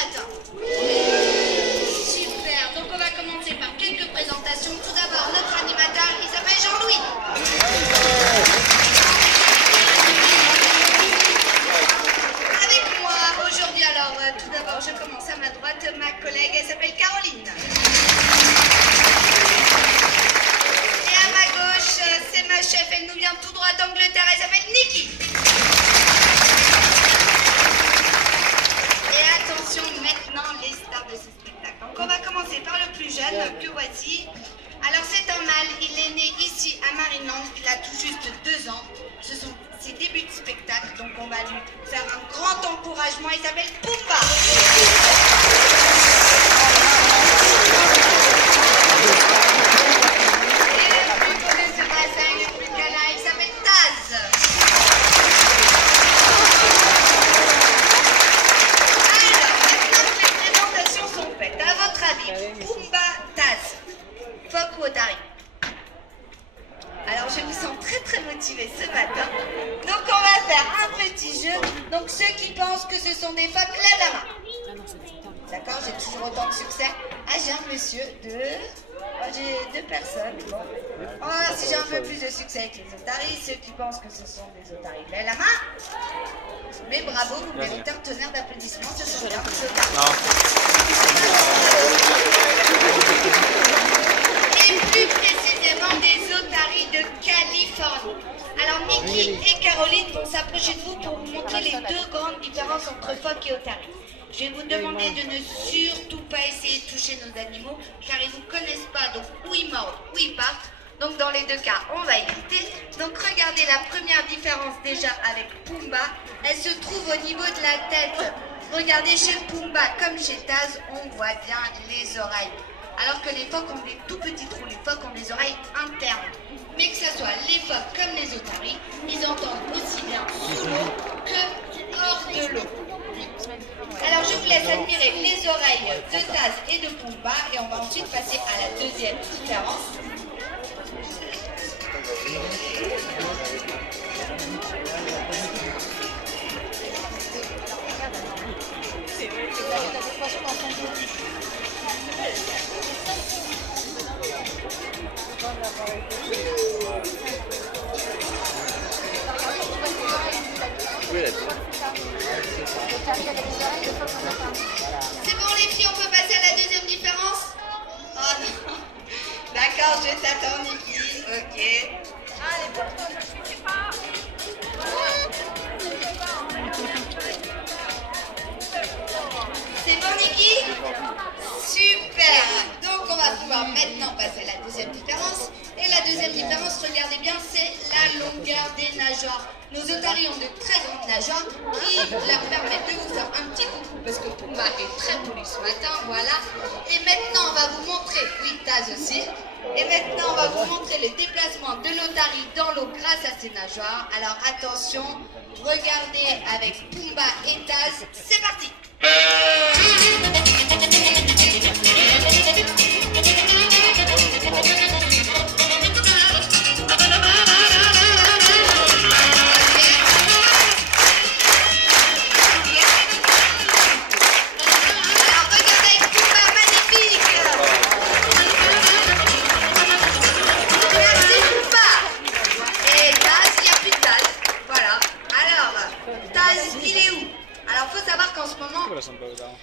matin. Super, donc on va commencer par quelques présentations. Tout d'abord, notre animateur, il s'appelle Jean-Louis. Avec moi aujourd'hui, alors tout d'abord, je commence à ma droite, ma collègue, elle s'appelle Caroline. Et à ma gauche, c'est ma chef, elle nous vient tout droit d'Angleterre, elle s'appelle Nikki. Et attention, maintenant, les stars de ce spectacle. Donc on va commencer par le plus jeune, que voici. Alors c'est un mâle, il est né ici à Marignane, il a tout juste 2 ans. Ce sont ses débuts de spectacle, donc on va lui faire un grand encouragement. Il s'appelle Pumba. Et le plus beau de ce bassin, le plus câlin, il s'appelle Taz. Alors, maintenant que les présentations sont faites, à votre avis, Pumba, Taz, phoque ou otarie? Alors je vous sens très motivés ce matin. Donc on va faire un petit jeu. Donc ceux qui pensent que ce sont des phoques, lèvent la main. D'accord, j'ai toujours autant de succès. Ah, j'ai un monsieur, j'ai 2 personnes. Bon. On va voir si j'ai un peu plus de succès avec les otaries. Ceux qui pensent que ce sont des otaries, lèvent la main. Mais bravo, vous méritez un tonnerre d'applaudissements. Ce sont bien des otaries. Et plus précisément des otaries de Californie. Alors Nikki et Caroline vont s'approcher de vous pour vous montrer les 2 grandes différences entre phoques et otaries. Je vais vous demander de ne surtout pas essayer de toucher nos animaux car ils ne vous connaissent pas, donc où ils mordent, où ils partent. Donc dans les 2 cas, on va éviter. Donc regardez la première différence déjà avec Pumba. Elle se trouve au niveau de la tête. Regardez chez Pumba comme chez Taz, on voit bien les oreilles. Alors que les phoques ont des tout petits trous, les phoques ont des oreilles internes. Mais que ce soit les phoques comme les otaries, ils entendent aussi bien sous l'eau que hors de l'eau. Alors je vous laisse admirer les oreilles de Taz et de Pumba et on va ensuite passer à la deuxième différence. C'est bon les filles, on peut passer à la deuxième différence? Oh non. D'accord, je t'attends Nikki. Ok. Allez, pour toi, je ne sais pas. C'est bon Nikki? Super. Donc on va pouvoir maintenant passer à la deuxième différence. Et la deuxième différence, regardez bien, c'est la longueur des nageoires. Nos otaries ont de très grandes nageoires qui leur permettent de vous faire un petit coucou parce que Pumba est très poli ce matin, voilà. Et maintenant on va vous montrer, oui Taz aussi, et maintenant on va vous montrer le déplacement de l'otarie dans l'eau grâce à ses nageoires. Alors attention, regardez avec Pumba et Taz, c'est parti.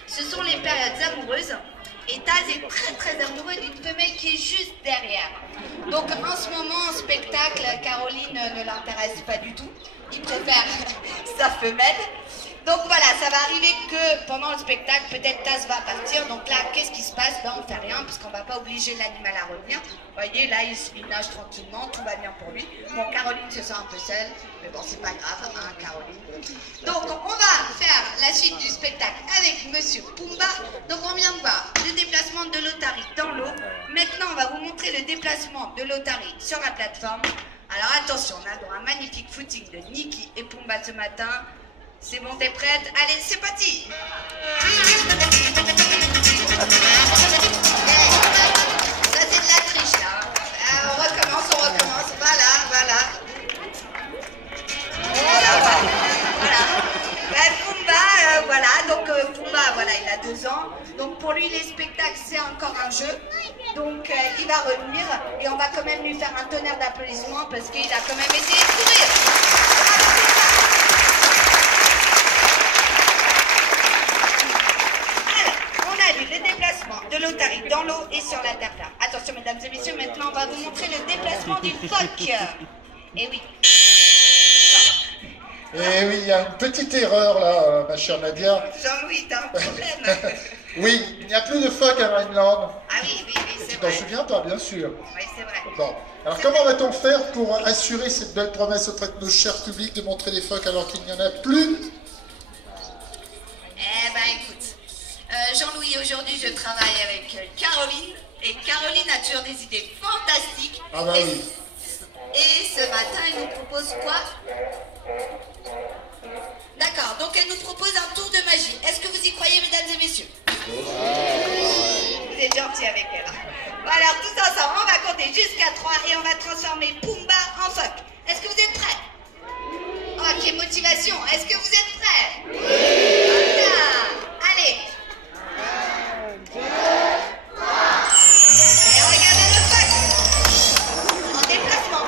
Ce sont les périodes amoureuses et Taz est très amoureux d'une femelle qui est juste derrière. Donc en ce moment en spectacle, Caroline ne l'intéresse pas du tout, il préfère sa femelle. Donc voilà, ça va arriver que pendant le spectacle, peut-être Taz va partir. Donc là, qu'est-ce qui se passe? Ben, on ne fait rien puisqu'on ne va pas obliger l'animal à revenir. Vous voyez, là, il nage tranquillement, tout va bien pour lui. Bon, Caroline se sent un peu seule, mais bon, c'est pas grave, hein, Caroline. Donc on va faire la suite du spectacle avec Monsieur Pumba. Donc on vient de voir le déplacement de l'otarie dans l'eau. Maintenant, on va vous montrer le déplacement de l'otarie sur la plateforme. Alors attention, on a droit à un magnifique footing de Nikki et Pumba ce matin. C'est bon, t'es prête? Allez, c'est parti! Ça, c'est de la triche, là. On recommence. Voilà. Pumba, voilà. Donc, Pumba, voilà, il a 2 Donc pour lui, les spectacles, c'est encore un jeu. Donc il va revenir et on va quand même lui faire un tonnerre d'applaudissements parce qu'il a quand même essayé de courir. Alors, on a vu le déplacement de l'otarie dans l'eau et sur la terre plate. Attention mesdames et messieurs, maintenant on va vous montrer le déplacement d'une phoque. Et oui. Eh oui, il y a une petite erreur là, ma chère Nadia. Jean-Louis, t'as un problème. Oui, il n'y a plus de phoques à Rhineland. Ah oui, c'est Tu vrai. t'en souviens pas, bien sûr. Oui, c'est vrai. Bon. Alors comment va-t-on faire pour assurer cette belle promesse auprès de nos chers publics de montrer des phoques alors qu'il n'y en a plus? Eh ben écoute, Jean-Louis, aujourd'hui je travaille avec Caroline. Et Caroline a toujours des idées fantastiques. Ah bah oui. Et ce matin, elle nous propose quoi? D'accord, donc elle nous propose un tour de magie. Est-ce que vous y croyez, mesdames et messieurs? Vous êtes gentils avec elle. Bon, alors, tous ensemble, on va compter jusqu'à 3 et on va transformer Pumba en phoque. Est-ce que vous êtes prêts? Oh, quelle motivation! Est-ce que vous êtes prêts? Oui! Voilà. Allez! Et regardez le phoque! En déplacement!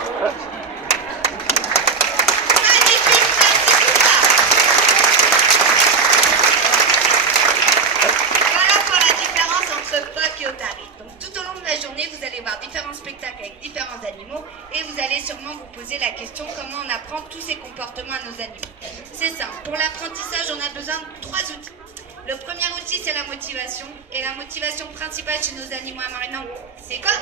Donc tout au long de la journée, vous allez voir différents spectacles avec différents animaux et vous allez sûrement vous poser la question comment on apprend tous ces comportements à nos animaux. C'est simple, pour l'apprentissage, on a besoin de 3 outils. Le premier outil, c'est la motivation. Et la motivation principale chez nos animaux à Marinan, c'est quoi?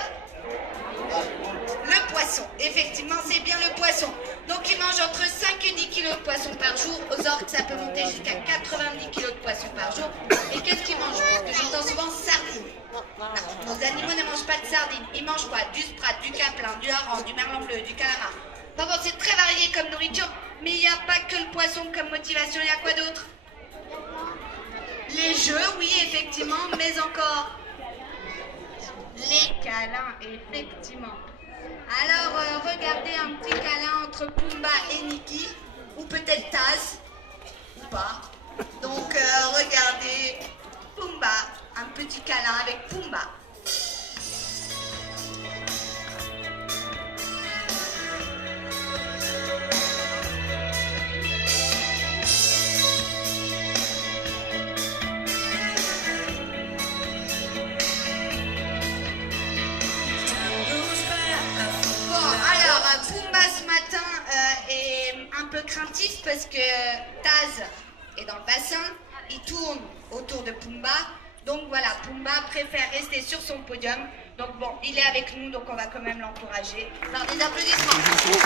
Le poisson. Effectivement, c'est bien le poisson. Donc, ils mangent entre 5 et 10 kilos de poisson par jour. Aux orques, ça peut monter jusqu'à 90 kilos de poisson par jour. Et qu'est-ce qu'ils mangent? Parce que j'entends souvent sardines. Non, nos animaux ne mangent pas de sardines. Ils mangent quoi? Du sprat, du caplin, du hareng, du merlan bleu, du calamar. Enfin bon, c'est très varié comme nourriture. Mais il n'y a pas que le poisson comme motivation. Il y a quoi d'autre? Les jeux, oui, effectivement, mais encore les câlins, effectivement. Alors, regardez un petit câlin entre Pumba et Niki, ou peut-être Taz, ou pas. Donc, regardez Pumba, un petit câlin avec Pumba. Pumba ce matin est un peu craintif parce que Taz est dans le bassin, il tourne autour de Pumba, donc voilà, Pumba préfère rester sur son podium, donc bon, il est avec nous, donc on va quand même l'encourager par des applaudissements. Donc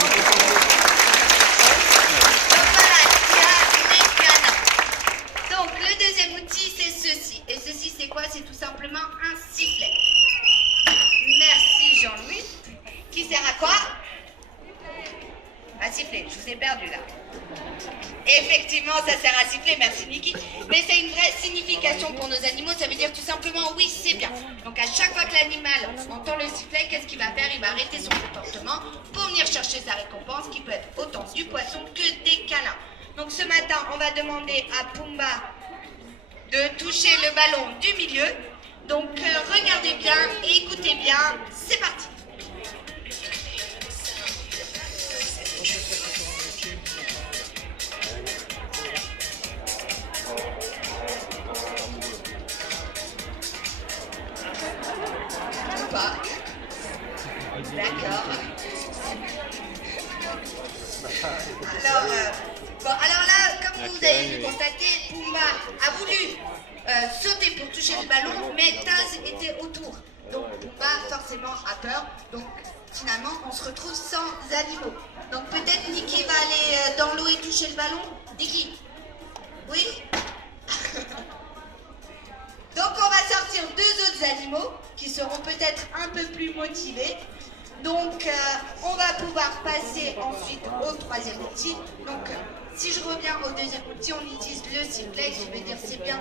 voilà, il y a les câlins. Donc le deuxième outil, c'est ceci, et ceci c'est quoi? C'est tout simplement un sifflet. Merci Jean-Louis, qui sert à quoi? À siffler, je vous ai perdu là. Effectivement, ça sert à siffler, merci Niki. Mais c'est une vraie signification pour nos animaux, ça veut dire tout simplement oui, c'est bien. Donc à chaque fois que l'animal entend le sifflet, qu'est-ce qu'il va faire? Il va arrêter son comportement pour venir chercher sa récompense, qui peut être autant du poisson que des câlins. Donc ce matin, on va demander à Pumba de toucher le ballon du milieu. Donc regardez bien et écoutez bien, c'est parti. D'accord. Alors là, comme vous avez pu constater, Pumba a voulu sauter pour toucher le ballon, mais Taz était autour. Donc Pumba forcément a peur. Donc finalement, on se retrouve sans animaux. Donc peut-être Niki va aller dans l'eau et toucher le ballon. Niki? Oui? Donc on va sortir 2 autres animaux qui seront peut-être un peu plus motivés. Donc on va pouvoir passer ensuite au 3e outil. Donc si je reviens au 2e outil, on utilise le sifflet qui veut dire c'est bien.